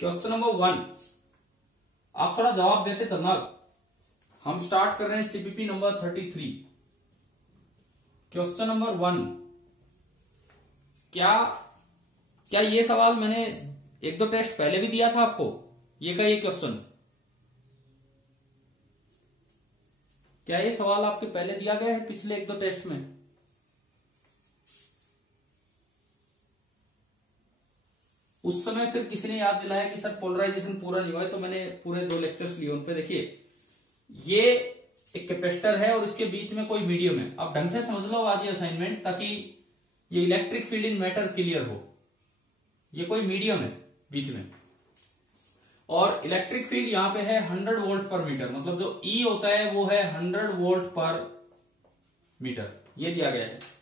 Question number 1, आप थोड़ा जवाब देते चलना। हम स्टार्ट कर रहे हैं सीपीपी नंबर 33। क्वेश्चन नंबर 1, क्या ये सवाल मैंने एक दो टेस्ट पहले भी दिया था आपको? ये का ये क्वेश्चन, क्या ये सवाल आपके पहले दिया गया है पिछले एक दो टेस्ट में? उस समय फिर किसी ने याद दिलाया कि सर पोलराइजेशन पूरा नहीं हुआ है, तो मैंने पूरे 2 लेक्चर्स लिए उन पे। देखिए, ये एक कैपेसिटर है और इसके बीच में कोई मीडियम है। आप ढंग से समझ लो आज ये असाइनमेंट, ताकि ये इलेक्ट्रिक फील्ड इन मैटर क्लियर हो। ये कोई मीडियम है बीच में, और इलेक्ट्रिक फील्ड यहां पे है 100 वोल्ट पर मीटर, मतलब जो E होता है वो है 100 वोल्ट पर मीटर। ये दिया गया है।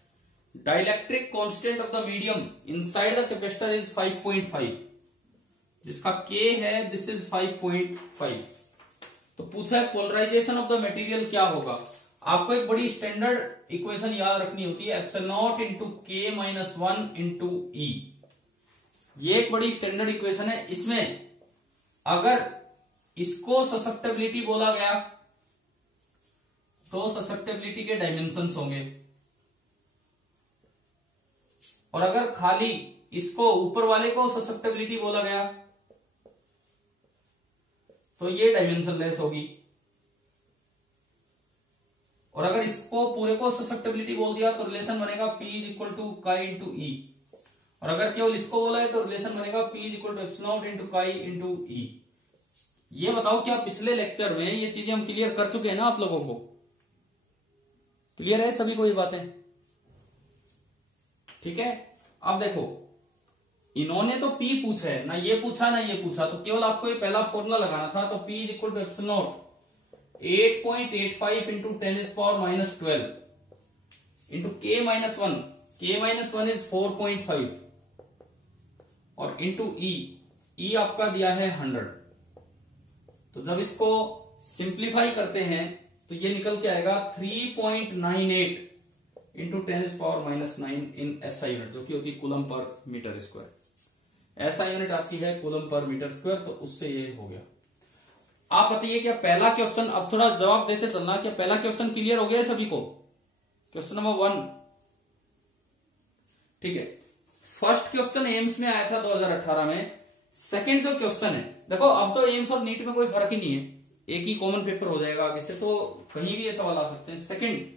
Dielectric constant of the medium inside the capacitor is 5.5, जिसका K है, दिस इज 5.5। तो पूछा है पोलराइजेशन ऑफ द मटेरियल क्या होगा। आपको एक बड़ी स्टैंडर्ड इक्वेशन याद रखनी होती है, epsilon naught into K minus 1 into E। ये एक बड़ी स्टैंडर्ड इक्वेशन है। इसमें अगर इसको ससेप्टेबिलिटी बोला गया तो ससेप्टेबिलिटी के डायमेंशंस होंगे, और अगर खाली इसको ऊपर वाले को ससेप्टेबिलिटी बोला गया तो ये डायमेंशन लेस होगी, और अगर इसको पूरे को ससेप्टेबिलिटी बोल दिया तो रिलेशन बनेगा P इज इक्वल टू काई इंटू ई, और अगर केवल इसको बोला है तो रिलेशन बनेगा P is equal to epsilon naught into chi into E. ये बताओ क्या पिछले लेक्चर में ये चीजें हम क्लियर कर चुके हैं ना? आप लोगों को क्लियर है सभी को ये बातें? ठीक है। अब देखो, इन्होंने तो P पूछा है ना, ये पूछा ना ये पूछा, तो केवल आपको ये पहला फॉर्मूला लगाना था। तो P is equal to epsilon naught 8.85 into 10⁻12 into K minus 1, K minus 1 is 4.5, और इंटू E आपका दिया है 100। तो जब इसको सिंप्लीफाई करते हैं तो ये निकल के आएगा 3.98 इंटू 10⁻9 इन SI यूनिट, जो कि होती है coulomb per metre square. SI unit आती है कूलम पर मीटर स्क्वायर, तो उससे ये हो गया। आप बताइए क्या पहला क्वेश्चन, अब थोड़ा जवाब देते चलना, क्या पहला क्वेश्चन क्लियर हो गया है सभी को? क्वेश्चन नंबर 1, ठीक है। फर्स्ट क्वेश्चन एम्स में आया था 2018 में। सेकंड जो क्वेश्चन है, देखो अब तो एम्स और नीट में कोई फर्क ही नहीं है, एक ही कॉमन पेपर हो जाएगा आगे से, तो कहीं भी ये सवाल आ सकते हैं। सेकंड,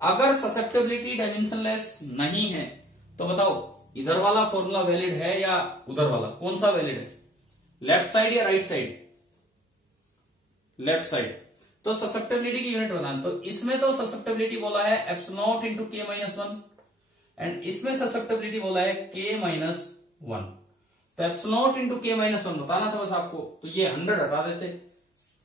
अगर ससेप्टेबिलिटी डायमेंशनलेस नहीं है तो बताओ इधर वाला फॉर्मूला वैलिड है या उधर वाला? कौन सा वैलिड है, लेफ्ट साइड या राइट साइड? Left side. तो ससेप्टेबिलिटी की यूनिट बनाना, तो इसमें तो ससेप्टेबिलिटी बोला है epsilon naught into K minus 1, and इसमें ससेप्टेबिलिटी बोला है K माइनस 1। तो epsilon naught into K minus 1 बताना था बस आपको। तो ये 100 हटा देते,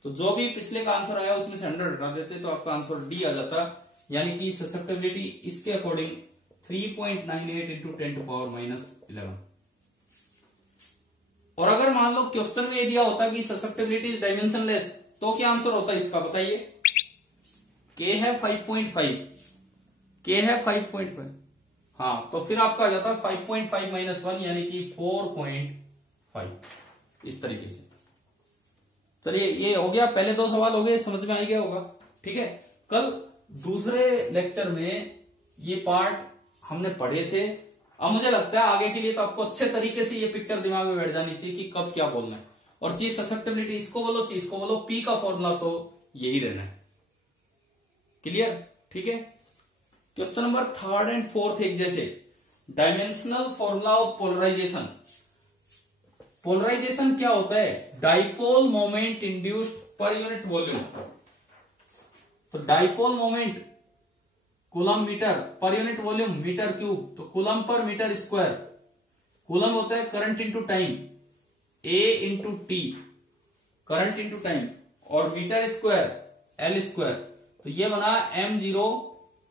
तो जो भी पिछले का आंसर आया उसमें से 100 हटा देते, तो आपका आंसर D आ जाता। यानी कि ससेप्टेबिलिटी इसके अकॉर्डिंग 3.98 इंटू 10⁻11। और अगर मान लो क्वेश्चन में ये दिया होता कि ससेप्टेबिलिटी इज डायमेंशनलेस, तो क्या आंसर होता है इसका बताइए? K है 5.5, K है 5.5, हाँ, तो फिर आपका आ जाता है 5.5 माइनस 1 यानी कि 4.5, इस तरीके से। चलिए, ये हो गया, पहले 2 सवाल हो गए, समझ में आ गया होगा। ठीक है। कल दूसरे लेक्चर में ये पार्ट हमने पढ़े थे। अब मुझे लगता है आगे के लिए तो आपको अच्छे तरीके से ये पिक्चर दिमाग में बैठ जानी चाहिए कि कब क्या बोलना है, और चीज ससेप्टेबिलिटी इसको बोलो, चीज को बोलो, P का फॉर्मूला तो यही रहना है। क्लियर? ठीक है। Question number 3rd and 4th एक जैसे, dimensional formula of polarisation. Polarisation क्या होता है? Dipole moment induced per unit volume. तो dipole moment coulomb metre, per unit volume metre cube, तो coulomb per metre square. Coulomb होता है current into time, A into T, current into time, और metre square L square. तो ये बना m0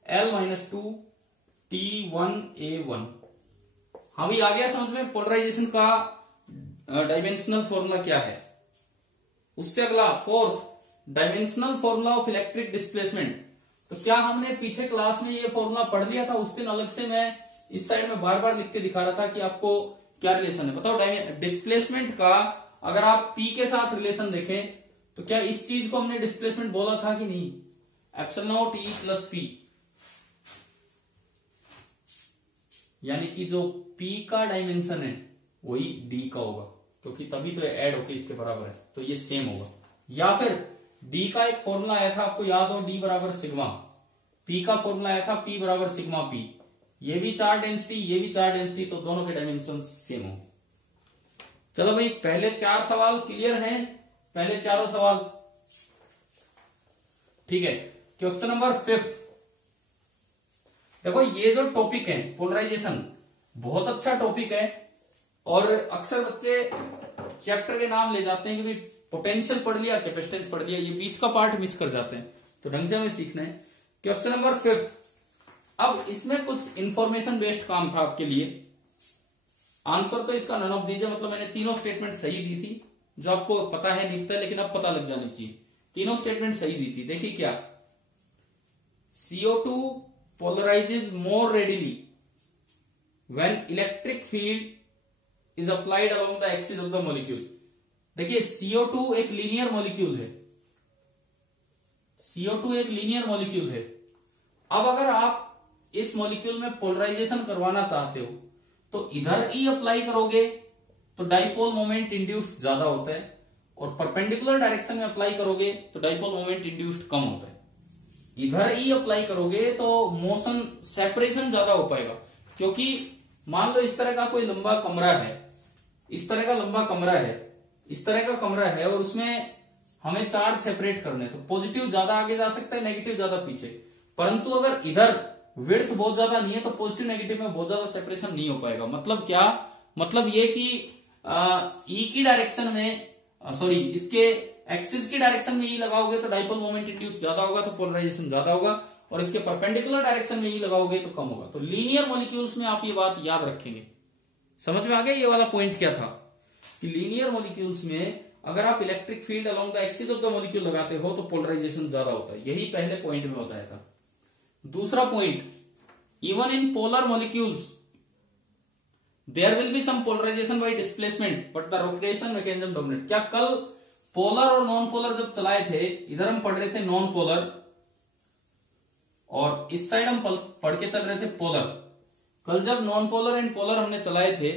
L-2 T1A1। हाँ भी आ गया समझ में पोलराइजेशन का डायमेंशनल फॉर्मूला क्या है। उससे अगला 4th, dimensional formula of electric displacement. तो क्या हमने पीछे क्लास में ये फॉर्मूला पढ़ लिया था? उस दिन अलग से मैं इस साइड में बार बार लिख के दिखा रहा था कि आपको क्या रिलेशन है। बताओ डिस्प्लेसमेंट का अगर आप P के साथ रिलेशन देखें तो क्या इस चीज को हमने डिस्प्लेसमेंट बोला था कि नहीं, epsilon not E plus P, यानी कि जो P का डायमेंशन है वही D का होगा, क्योंकि तभी तो ऐड होके इसके बराबर है, तो ये सेम होगा। या फिर D का एक फॉर्मूला आया था, आपको याद हो, D बराबर सिग्मा, P का फॉर्मूला आया था P बराबर सिग्मा P, ये भी चार डेंसिटी, ये भी चार डेंसिटी, तो दोनों के डायमेंशन सेम हो। चलो भाई, पहले 4 सवाल क्लियर हैं, पहले चारों सवाल, ठीक है। क्वेश्चन नंबर 5, देखो ये जो टॉपिक है पोलराइजेशन, बहुत अच्छा टॉपिक है, और अक्सर बच्चे चैप्टर के नाम ले जाते हैं कि भाई पोटेंशियल पढ़ लिया, कैपेसिटेंस पढ़ लिया, ये बीच का पार्ट मिस कर जाते हैं, तो ढंग से हमें सीखना है। क्वेश्चन नंबर 5, अब इसमें कुछ इंफॉर्मेशन बेस्ड काम था आपके लिए। आंसर तो इसका नन ऑफ दीजिए, मतलब मैंने तीनों स्टेटमेंट सही दी थी, जो आपको पता है नहीं पता है, लेकिन अब पता लग जानी चाहिए। तीनों स्टेटमेंट सही दी थी। देखिए क्या, CO2 polarises more readily when electric field is applied along the axis of the molecule. देखिए CO2 एक लीनियर मॉलिक्यूल है, CO2 एक लीनियर मॉलिक्यूल है। अब अगर आप इस मॉलिक्यूल में पोलराइजेशन करवाना चाहते हो तो इधर E अप्लाई करोगे तो डाइपोल मोमेंट इंड्यूस्ड ज्यादा होता है, और परपेंडिकुलर डायरेक्शन में अप्लाई करोगे तो डाइपोल मोमेंट इंड्यूस्ड कम होता है। इधर E अप्लाई करोगे तो मोशन सेपरेशन ज्यादा हो पाएगा, क्योंकि मान लो इस तरह का कोई लंबा कमरा है, इस तरह का लंबा कमरा है, इस तरह का कमरा है, और उसमें हमें चार्ज सेपरेट करने, तो पॉजिटिव ज्यादा आगे जा सकता है, नेगेटिव ज्यादा पीछे। परंतु अगर इधर विड्थ बहुत ज्यादा नहीं है तो पॉजिटिव नेगेटिव में बहुत ज्यादा सेपरेशन नहीं हो पाएगा। मतलब क्या, मतलब ये कि E की डायरेक्शन में, सॉरी इसके एक्सिस की डायरेक्शन में E लगाओगे तो डाइपोल मोमेंट इंड्यूस ज्यादा होगा, तो पोलराइजेशन ज्यादा होगा, और इसके परपेंडिकुलर डायरेक्शन में E लगाओगे तो कम होगा। तो लीनियर मॉलिक्यूल्स में आप ये बात याद रखेंगे। समझ में आ गया ये वाला पॉइंट क्या था, कि लीनियर मॉलिक्यूल्स में अगर आप electric field along the axis of the molecule लगाते हो तो पोलराइजेशन ज्यादा होता है। यही पहले पॉइंट में बताया था। दूसरा point, even in polar molecules there will be some polarization by displacement but the rotation mechanism dominate. क्या कल पोलर और नॉन पोलर जब चलाए थे, इधर हम पढ़ रहे थे नॉन पोलर और इस साइड हम पढ़ के चल रहे थे पोलर। कल जब नॉन पोलर एंड पोलर हमने चलाए थे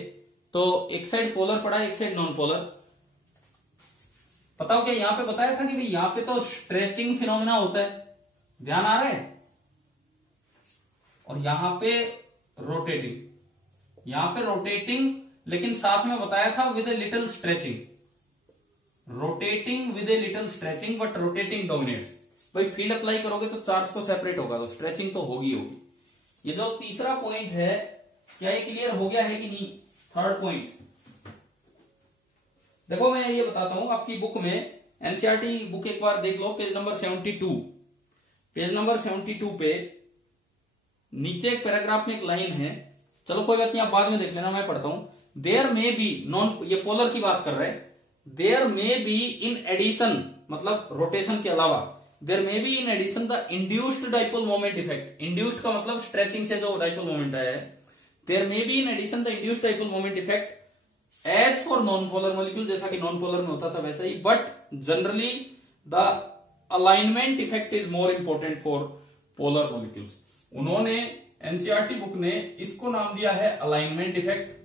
तो एक साइड पोलर पढ़ा, एक साइड नॉन पोलर। बताओ क्या यहां पे बताया था कि भाई यहां पे तो स्ट्रेचिंग फिनोमेना होता है, ध्यान आ रहा है, और यहां पे रोटेटिंग, यहां पे रोटेटिंग, लेकिन साथ में बताया था with a little stretching, rotating with a little stretching but rotating dominates. भाई फील्ड अप्लाई करोगे तो चार्ज तो सेपरेट होगा, तो स्ट्रेचिंग तो होगी होगी। ये जो तीसरा पॉइंट है, क्या ये क्लियर हो गया है कि नहीं? थर्ड पॉइंट देखो, मैं ये बताता हूं, आपकी बुक में एनसीईआरटी बुक एक बार देख लो, पेज नंबर 72, पेज नंबर 72 पे नीचे एक पैराग्राफ में एक लाइन है, चलो कोई बात नहीं, आप बाद में देख लेना, मैं पढ़ता हूं। देयर मे बी, नॉन, ये पोलर की बात कर रहे हैं, there may be in addition, मतलब रोटेशन के अलावा, there may be in addition the induced dipole moment effect. Induced का मतलब स्ट्रेचिंग से जो डाइपोल मोमेंट आया है, there may be in addition the induced dipole moment effect as for non polar molecule, जैसा कि नॉन पोलर में होता था वैसा ही, but generally the alignment effect is more important for polar molecules. उन्होंने, एनसीईआरटी बुक ने इसको नाम दिया है अलाइनमेंट इफेक्ट,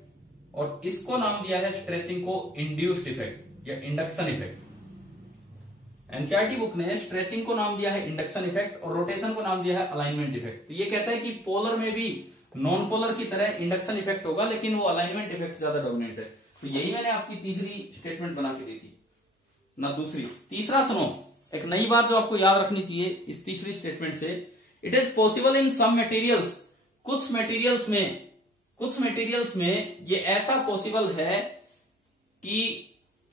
और इसको नाम दिया है स्ट्रेचिंग को इंड्यूस्ड इफेक्ट या इंडक्शन इफेक्ट। एनसीईआरटी बुक ने स्ट्रेचिंग को नाम दिया है इंडक्शन इफेक्ट और रोटेशन को नाम दिया है अलाइनमेंट इफेक्ट। तो ये कहता है कि पोलर में भी नॉन पोलर की तरह इंडक्शन इफेक्ट होगा, लेकिन वो अलाइनमेंट इफेक्ट ज्यादा डोमिनेट है। तो यही मैंने आपकी तीसरी स्टेटमेंट बना के दी थी ना, दूसरी। तीसरा सुनो, एक नई बात जो आपको याद रखनी चाहिए इस तीसरी स्टेटमेंट से, it is possible in some materials, कुछ मटेरियल्स में ये ऐसा पॉसिबल है कि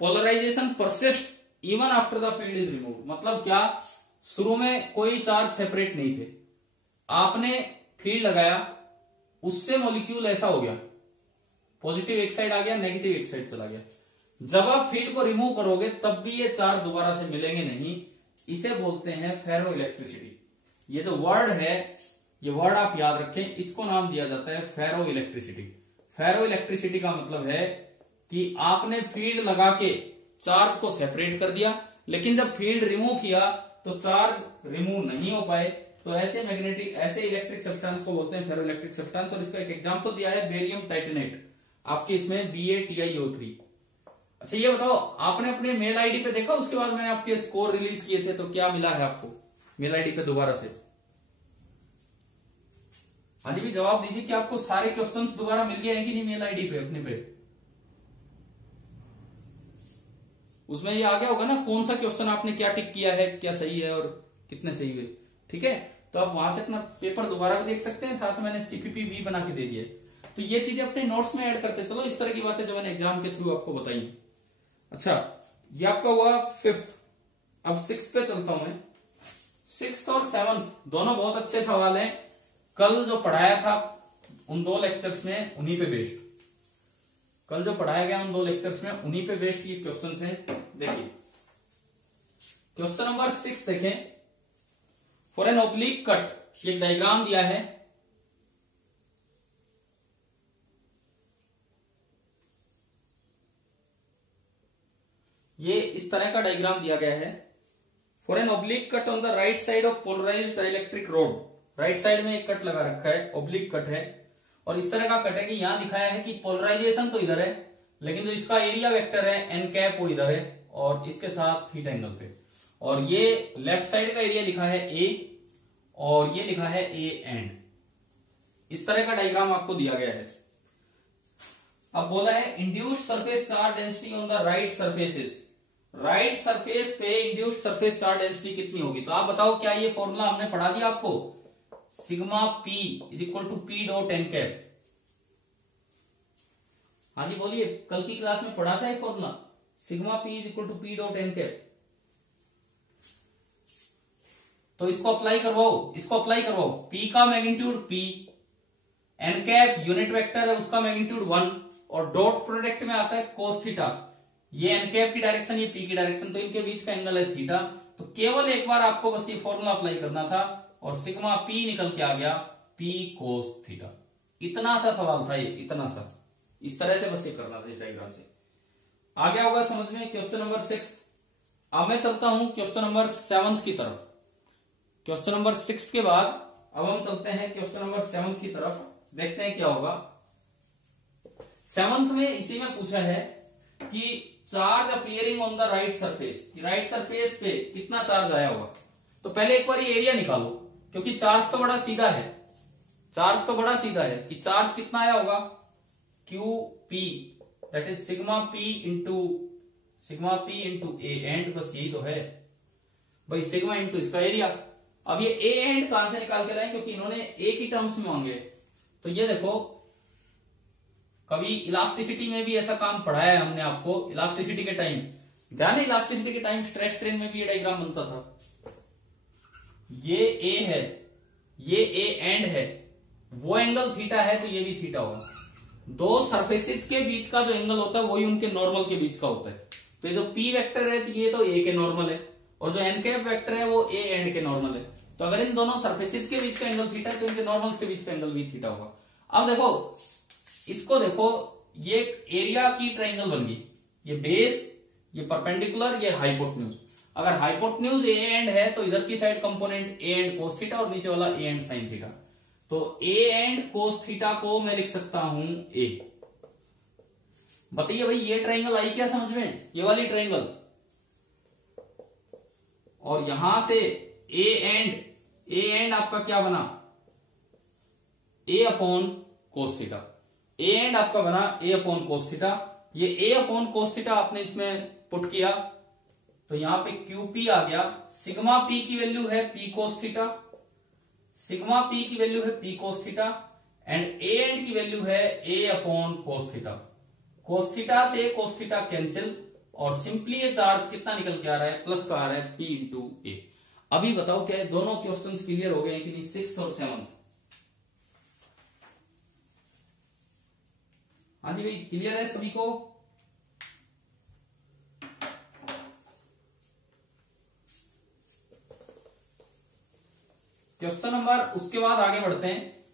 polarization persist even after the field is remove. मतलब क्या, शुरू में कोई चार्ज सेपरेट नहीं थे, आपने फील्ड लगाया, उससे मॉलिक्यूल ऐसा हो गया, पॉजिटिव एक साइड आ गया, नेगेटिव एक साइड चला गया। जब आप फील्ड को रिमूव करोगे तब भी ये चार्ज दोबारा से मिलेंगे नहीं, इसे बोलते हैं फेरो इलेक्ट्रिसिटी। ये जो वर्ड है, ये वर्ड आप याद रखें, इसको नाम दिया जाता है फेरो इलेक्ट्रिसिटी। फेरो इलेक्ट्रिसिटी का मतलब है कि आपने फील्ड लगा के चार्ज को सेपरेट कर दिया, लेकिन जब फील्ड रिमूव किया तो चार्ज रिमूव नहीं हो पाए। तो ऐसे मैग्नेटिक, ऐसे इलेक्ट्रिक सब्सटेंस को बोलते हैं फेरो इलेक्ट्रिक सब्सटेंस। और इसका एक एग्जांपल दिया है बेरियम टाइटेनेट, आपके इसमें BaTiO3। अच्छा ये बताओ, आपने अपने मेल आईडी पे देखा, उसके बाद मैंने आपके स्कोर रिलीज किए थे तो क्या मिला है आपको मेल आईडी पे दोबारा से? हाँ जी भी जवाब दीजिए कि आपको सारे क्वेश्चंस दोबारा मिल गए हैं कि नहीं मेल आईडी पे अपने पे? उसमें ये आ गया होगा ना कौन सा क्वेश्चन आपने क्या टिक किया है, क्या सही है और कितने सही हुए। ठीक है, तो आप वहां से अपना पेपर दोबारा भी देख सकते हैं, साथ में मैंने CPP भी बना के दे दिया है। तो ये चीजें अपने नोट्स में ऐड करते चलो, इस तरह की बातें जो मैंने एग्जाम के थ्रू आपको बताई। अच्छा ये आपका हुआ 5th। अब 6th पे चलता हूं मैं। 6th और 7th दोनों बहुत अच्छे सवाल हैं, कल जो पढ़ाया था उन 2 लेक्चर्स में उन्हीं पे बेस्ड, कल जो पढ़ाया गया उन 2 लेक्चर्स में उन्हीं पे बेस्ड ये क्वेश्चंस हैं। देखिए क्वेश्चन नंबर 6 देखें। फॉर एन ओब्लिक कट, एक डायग्राम दिया है। ये इस तरह का डायग्राम दिया गया है। For an oblique cut on the right side of polarized dielectric rod, right side में एक कट लगा रखा है, ओब्लिक कट है। और इस तरह का कट है कि यहां दिखाया है कि पोलराइजेशन तो इधर है, लेकिन जो इसका एरिया वेक्टर है एन कैप वो इधर है और इसके साथ थीटा एंगल पे। और ये लेफ्ट साइड का एरिया लिखा है ए और ये लिखा है ए एंड। इस तरह का डायग्राम आपको दिया गया है। अब बोला है induced surface charge density on the right surfaces, right surface पे इंड्यूस्ड सरफेस चार्ज डेंसिटी कितनी होगी? तो आप बताओ क्या ये फॉर्मूला हमने पढ़ा दिया आपको? Sigma P is equal to P dot n cap. हाँ जी बोलिए, कल की क्लास में पढ़ा था ये formula, sigma P is equal to P dot n cap. तो इसको अप्लाई करवाओ, इसको अप्लाई करवाओ। P का magnitude P, n cap unit vector है उसका मैग्नीट्यूड 1 और डॉट प्रोडक्ट में आता है कोस थीटा। ये एन कैप की डायरेक्शन, ये P की डायरेक्शन, तो इनके बीच का एंगल है थीटा। तो केवल एक बार आपको बस ये फॉर्मूला अप्लाई करना था और सिग्मा P निकल के आ गया P कोस थीटा। इतना सा सवाल था ये, इतना सा, इस तरह से बस ये करना था इस डायग्राम से। आ गया होगा समझ में क्वेश्चन नंबर 6। अब मैं चलता हूं क्वेश्चन नंबर 7 की तरफ। क्वेश्चन नंबर 6 के बाद अब हम चलते हैं क्वेश्चन नंबर 7 की तरफ, देखते हैं क्या होगा। 7th में इसी में पूछा है कि charge appearing on the right surface, right surface पे कितना चार्ज आया होगा। तो पहले एक बार ये एरिया निकालो, क्योंकि चार्ज तो बड़ा सीधा है, चार्ज तो बड़ा सीधा है कि चार्ज कितना आया होगा QP, that is sigma P into A and, बस यही तो है भाई, सिग्मा इंटू इसका एरिया। अब ये ए एंड कहां से निकाल के लाए, क्योंकि इन्होंने ए की टर्म्स में होंगे। तो ये देखो, कभी इलास्टिसिटी में भी ऐसा काम पढ़ाया है हमने आपको, इलास्टिसिटी के टाइम, ध्यान है इलास्टिसिटी के टाइम स्ट्रेस स्ट्रेन में भी ये डायग्राम बनता था। ये ए है, ये ए एंड है, वो एंगल थीटा है तो ये भी थीटा होगा। दो सरफेसेस के बीच का जो एंगल होता है वही उनके नॉर्मल के बीच का होता है। तो ये जो P वेक्टर है तो ये तो ए के नॉर्मल है, और जो एन कैप वेक्टर है वो ए एंड के नॉर्मल है। तो अगर इन दोनों सरफेसेस के बीच का एंगल थीटा है तो इनके नॉर्मल्स के बीच का एंगल भी थीटा होगा। अब देखो इसको, देखो ये एरिया की ट्राइंगल बन गई, ये बेस, ये परपेंडिकुलर, ये हाइपोटेन्यूज। अगर हाइपोटेन्यूज ए एंड है तो इधर की side component A and cos theta और नीचे वाला ए एंड साइन थीटा। तो ए एंड कोस थीटा को मैं लिख सकता हूं ए। बताइए भाई ये ट्राइंगल आई क्या समझ में, ये वाली ट्राइंगल, और यहां से ए एंड आपका क्या बना, A upon cos theta. A and आपका बना ए अपॉन कोस थीटा। ये ए अपॉन कोस थीटा आपने इसमें पुट किया तो यहां पे QP आ गया। सिग्मा P की वैल्यू है P cos theta, sigma P की वैल्यू है P cos theta, and A and की वैल्यू है A upon cos theta. Cos theta से कोस थीटा कैंसिल, और सिंपली ये चार्ज कितना निकल के आ रहा है, प्लस का आ रहा है P इंटू ए। अभी बताओ क्या दोनों क्वेश्चंस क्लियर हो गए हैं कि नहीं, 6th और 7th? हाँ जी भाई क्लियर है सभी को? क्वेश्चन नंबर, उसके बाद आगे बढ़ते हैं।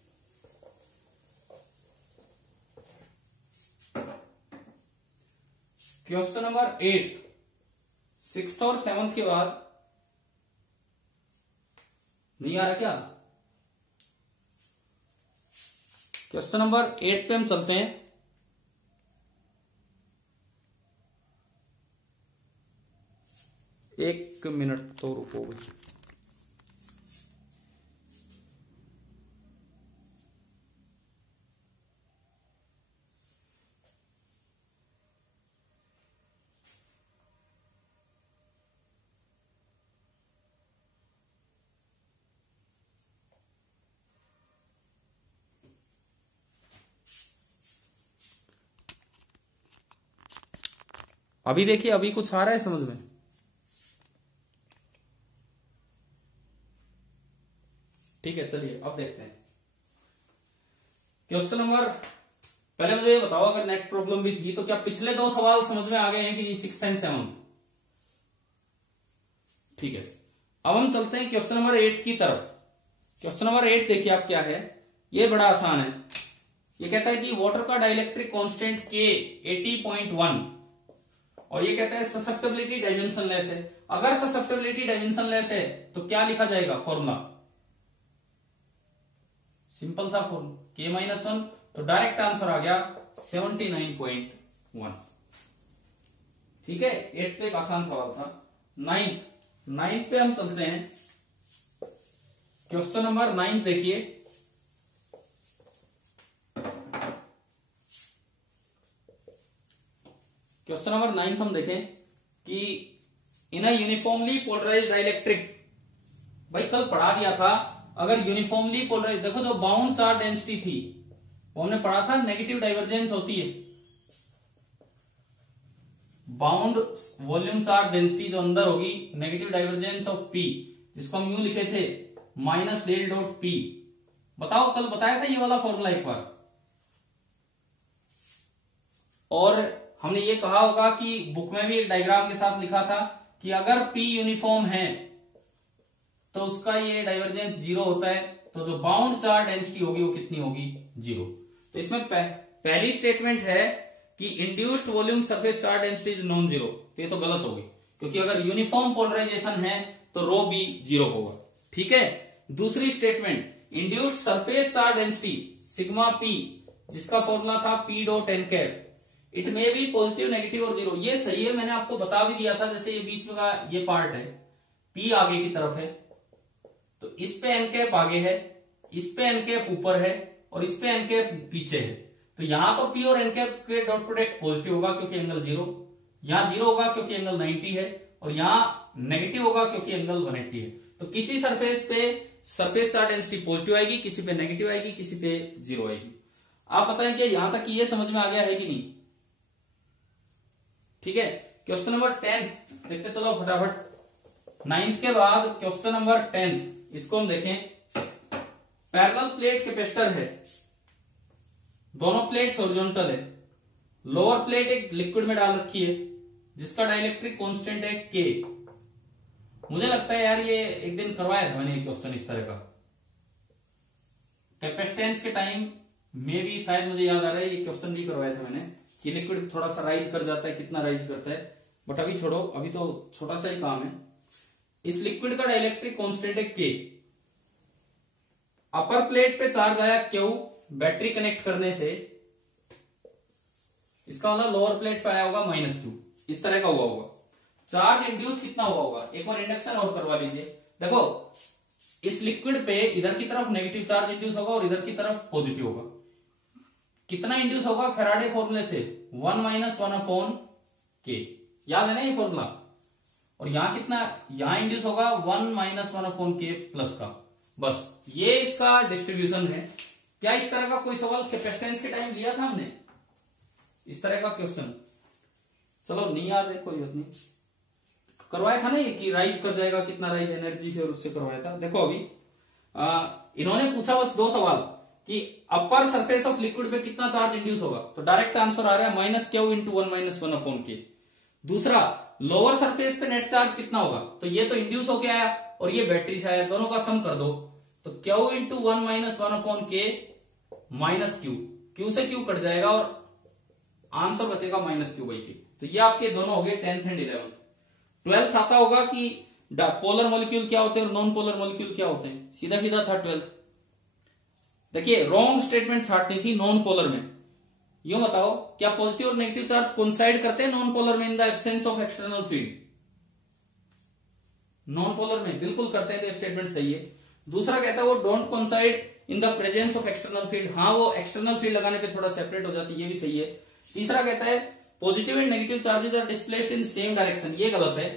क्वेश्चन नंबर 8, 6th और 7th के बाद नहीं आ रहा क्या? क्वेश्चन नंबर 8 पे हम चलते हैं। एक मिनट तो रुको। अभी देखिए, अभी कुछ आ रहा है समझ में? ठीक है, चलिए अब देखते हैं क्वेश्चन नंबर। पहले मुझे ये बताओ, अगर नेट प्रॉब्लम भी थी तो क्या पिछले दो सवाल समझ में आ गए हैं कि 6th एंड 7th? ठीक है, अब हम चलते हैं क्वेश्चन नंबर 8 की तरफ। क्वेश्चन नंबर 8 देखिए आप क्या है, ये बड़ा आसान है। ये कहता है कि वाटर का डाइलेक्ट्रिक कांस्टेंट K 80.1 और ये कहता है ससेप्टेबिलिटी डायमेंशनलेस है। अगर ससेप्टेबिलिटी डायमेंशनलेस है तो क्या लिखा जाएगा फॉर्मूला? सिंपल सा फॉर्मूला K-1, तो डायरेक्ट आंसर आ गया 79.1। ठीक है, 8th एक आसान सवाल था। 9th पे हम चलते हैं। क्वेश्चन नंबर 9 देखिए, क्वेश्चन नंबर 9 हम देखें कि इन अ यूनिफॉर्मली पोलराइज्ड डाइलेक्ट्रिक, भाई कल पढ़ा दिया था, अगर यूनिफॉर्मली पोलराइज्ड, देखो जो बाउंड चार्ज डेंसिटी थी वो हमने पढ़ा था, नेगेटिव डाइवर्जेंस होती है। बाउंड वॉल्यूम चार्ज डेंसिटी जो अंदर होगी, नेगेटिव डाइवर्जेंस ऑफ P, जिसको हम यूं लिखे थे माइनस डेल डॉट P। बताओ, कल बताया था ये वाला फॉर्मूला एक बार। और हमने ये कहा होगा कि बुक में भी एक डायग्राम के साथ लिखा था कि अगर P यूनिफॉर्म है तो उसका ये डाइवर्जेंस 0 होता है, तो जो बाउंड चार्ज डेंसिटी होगी वो कितनी होगी? 0। तो इसमें पहली स्टेटमेंट है कि induced volume surface charge density is non zero, तो ये तो गलत होगी, क्योंकि अगर यूनिफॉर्म पोलराइजेशन है तो रो भी 0 होगा। ठीक है, दूसरी statement, induced surface charge density sigma P, जिसका फॉर्मूला था P dot n cap, it में भी पॉजिटिव, नेगेटिव और 0। ये सही है, मैंने आपको बता भी दिया था। जैसे ये बीच में का ये पार्ट है, P आगे की तरफ है, तो इस पे एन कैप आगे है, इस पे एन कैप ऊपर है और इस पे एन कैप पीछे है। तो यहां पर P और एन कैप के डॉट प्रोडक्ट पॉजिटिव होगा क्योंकि एंगल 0, यहां 0 होगा क्योंकि एंगल 90 है, और यहां नेगेटिव होगा क्योंकि एंगल 180 है। तो किसी सरफेस पे सरफेस चार्ज डेंसिटी पॉजिटिव आएगी, किसी पे नेगेटिव आएगी, किसी पे 0 आएगी। आप बताएं कि यहां तक ये समझ में आ गया है कि नहीं? ठीक है, क्वेश्चन नंबर 10 देखते चलो फटाफट। 9th के बाद क्वेश्चन नंबर 10, इसको हम देखें। पैरेलल प्लेट कैपेसिटर है, दोनों प्लेट्स हॉरिजॉन्टल है, लोअर प्लेट एक लिक्विड में डाल रखी है जिसका डाइलेक्ट्रिक कांस्टेंट है K। मुझे लगता है यार ये एक दिन करवाया था मैंने क्वेश्चन इस तरह का, कैपेसिटेंस के टाइम में भी, शायद मुझे याद आ रहा है ये क्वेश्चन भी करवाया था मैंने कि लिक्विड थोड़ा सा राइज कर जाता है, कितना राइज करता है, बट अभी छोड़ो, अभी तो छोटा सा ही काम है। इस लिक्विड का डाइलेक्ट्रिक कांस्टेंट है K। अपर प्लेट पे चार्ज आया Q, बैटरी कनेक्ट करने से, इसका मतलब लोअर प्लेट पे आया होगा -Q, इस तरह का हुआ होगा। चार्ज इंड्यूस कितना हुआ होगा? एक और इंडक्शन और करवा लीजिए। देखो, इस लिक्विड पे इधर की तरफ नेगेटिव चार्ज इंड्यूस होगा और इधर की तरफ पॉजिटिव होगा। कितना इंड्यूस होगा? फैराडे फॉर्मूले से 1 - 1/K, याद है ना ये फॉर्मूला। और यहां कितना, यहां इंड्यूस होगा 1 - 1/K प्लस का। बस ये इसका डिस्ट्रीब्यूशन है। क्या इस तरह का कोई सवाल कैपेसिटेंस के टाइम लिया था हमने, इस तरह का क्वेश्चन? चलो नहीं याद है, कोई बात नहीं, करवाया था ना ये कि राइज कर जाएगा, कितना राइज एनर्जी से, और उससे करवाया था। देखो अभी इन्होंने पूछा बस 2 सवाल कि अपर सरफेस ऑफ लिक्विड पे कितना चार्ज इंड्यूस होगा, तो डायरेक्ट आंसर आ रहा है -Q × 1 - 1/K। दूसरा, लोअर सरफेस पे नेट चार्ज कितना होगा, तो ये तो इंड्यूस होके आया और ये बैटरी से आया, दोनों का सम कर दो, तो Q × 1 - 1/K -Q, Q से Q कट जाएगा और आंसर बचेगा -Q/K। तो ये आपके दोनों हो गए 10th एंड 11th। 12th आता होगा कि पोलर मॉलिक्यूल क्या होते हैं और नॉन पोलर मॉलिक्यूल क्या होते हैं, सीधा सीधा था 12th। देखिए रॉन्ग स्टेटमेंट छाटनी थी नॉन पोलर में। यूं बताओ क्या पॉजिटिव और नेगेटिव चार्ज कोइंसाइड करते हैं नॉन पोलर में in the absence of external field? Non polar में बिल्कुल करते हैं, तो स्टेटमेंट सही है। दूसरा कहता है वो don't coincide in the presence of external field, हाँ वो एक्सटर्नल फील्ड लगाने पे थोड़ा सेपरेट हो जाती है, ये भी सही है। तीसरा कहता है positive and negative charges are displaced in same direction, ये गलत है।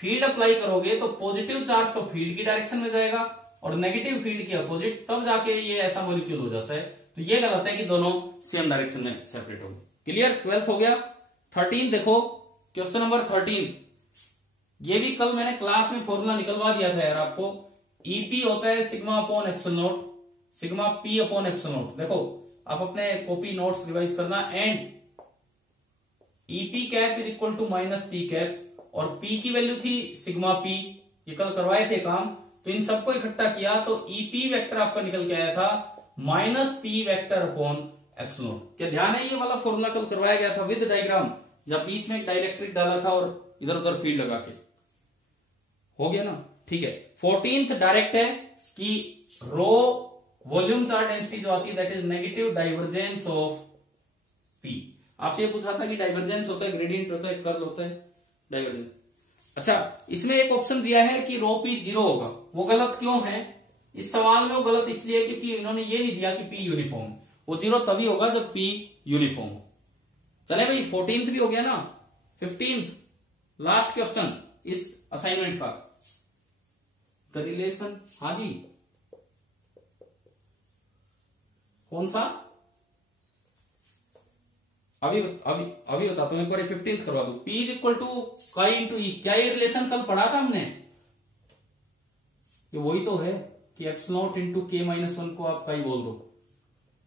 फील्ड अप्लाई करोगे तो पॉजिटिव चार्ज तो फील्ड की डायरेक्शन में जाएगा और नेगेटिव फील्ड की अपोजिट, तब जाके ये ऐसा मॉलिक्यूल हो जाता है। तो ये गलत है कि दोनों सेम डायरेक्शन में सेपरेट होंगे। क्लियर, 12th हो गया। 13 देखो, क्वेश्चन नंबर 13, ये भी कल मैंने क्लास में फॉर्मूला निकलवा दिया था यार आपको। ईपी होता है sigma upon epsilon naught, sigma P upon epsilon naught. देखो आप अपने कॉपी नोट्स रिवाइज करना। And E P cap is equal to minus P cap, और पी की वैल्यू थी सिग्मा पी, ये कल करवाए थे काम। तो इन सबको इकट्ठा किया तो ईपी वेक्टर आपका निकल के आया था minus P vector upon epsilon. क्या ध्यान है, ये वाला फॉर्मूला कल करवाया गया था विद डायग्राम, जब बीच में एक डाइलेक्ट्रिक डाला था और इधर उधर फील्ड लगा के। हो गया ना, ठीक है। 14th डायरेक्ट है कि रो वॉल्यूम चार्ज डेंसिटी जो आती है that is negative divergence of P. आपसे ये पूछा था कि डाइवर्जेंस होता है, ग्रेडियंट होता है, कर्ल होता है, डाइवर्जेंस। अच्छा, इसमें एक ऑप्शन दिया है कि रो पी 0 होगा, वो गलत क्यों है? इस सवाल में वो गलत इसलिए क्योंकि इन्होंने ये नहीं दिया कि पी यूनिफॉर्म, वो 0 तभी होगा जब पी यूनिफॉर्म हो। चले भाई, 14th भी हो गया ना। 15th लास्ट क्वेश्चन इस असाइनमेंट का, द रिलेशन। हाँ जी, कौन सा? अभी बताता हूं, एक बार 15th करवा दो। P इज इक्वल टू काई इंटू ई, क्या ये रिलेशन कल पढ़ा था हमने? ये वही तो है कि epsilon naught into K minus 1 को आप काई बोल दो,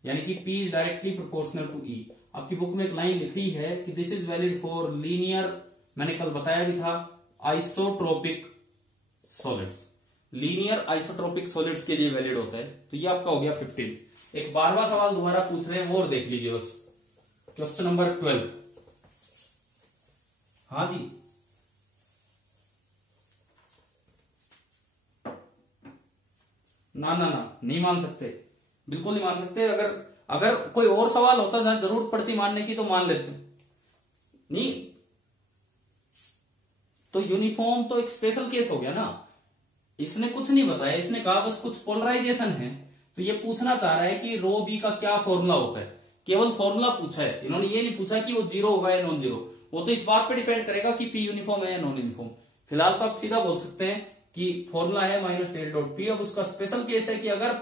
यानी कि P is directly proportional to E। आपकी बुक में एक लाइन लिखी है कि this is valid for linear, मैंने कल बताया भी था, isotropic solids. Linear isotropic solids के लिए वैलिड होता है। तो ये आपका हो गया 15। एक 12वां सवाल दोबारा पूछ रहे हैं, वो और देख लीजिए बस। Question number 12। हाँ जी, ना ना ना, नहीं मान सकते, बिल्कुल नहीं मान सकते। अगर कोई और सवाल होता जहां जरूरत पड़ती मानने की तो मान लेते, नहीं तो यूनिफॉर्म तो एक स्पेशल केस हो गया ना। इसने कुछ नहीं बताया, इसने कहा बस कुछ पोलराइजेशन है। तो ये पूछना चाह रहा है कि रो बी का क्या फॉर्मूला होता है, केवल फॉर्मूला पूछा है। इन्होंने ये नहीं पूछा कि वो 0 होगा या नॉन 0। वो तो इस बात पे डिपेंड करेगा कि पी यूनिफॉर्म है या नॉन यूनिफॉर्म। फिलहाल तो आप सीधा बोल सकते हैं कि फॉर्मूला है माइनस डेल डॉट पी। अब उसका स्पेशल केस है कि अगर